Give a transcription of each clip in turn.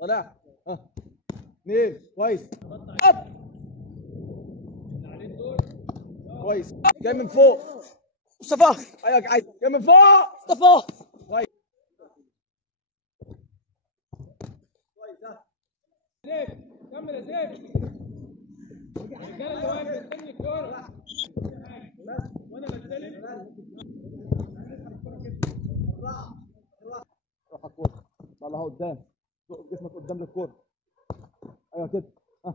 طلع. ها 2 كويس. اب كويس. جاي من فوق مصطفى. ايوه عايز جاي من فوق مصطفى. كويس كويس. ها زيد كمل يا زيد. الرجاله اللي واقف مستني الكوره وانا بستلم. روح على الكوره. طلعها قدام. زق جسمك قدام للكوره. ايوه كده. ها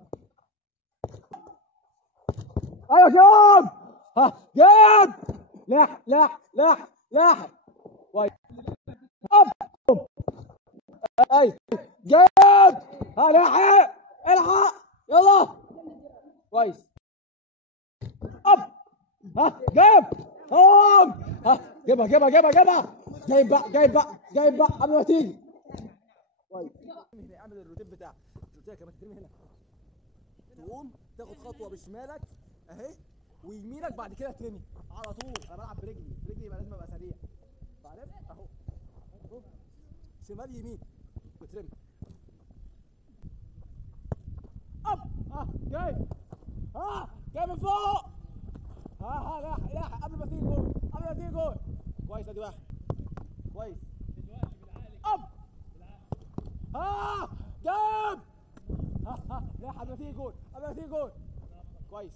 ايوه جاب. ها جاب. لاحق لاحق لاحق لاحق. كويس. اب ايوه جاب. ها لاحق الحق يلا. كويس. اب ها جاب. هوم. ها جيبها جيبها جيبها جيبها. جايب بقى جايب بقى جايب بقى قبل ما تيجي. كويس. اعمل الروتين بتاعك. قلت لك لما ترمي هنا تقوم تاخد خطوه بشمالك اهي ويمينك، بعد كده ترمي على طول. انا بلعب برجلي، برجلي يبقى لازم ابقى سريع. عارف اهو اهو شمال يمين وترمي. اب ها جاي. ها جاي من فوق. ها لاحق لاحق قبل ما تيجي جول، قبل ما تيجي جول. كويس ادي واحد. كويس. اب ها جاب. ها لاحق قبل ما تيجي جول، قبل ما تيجي جول. كويس.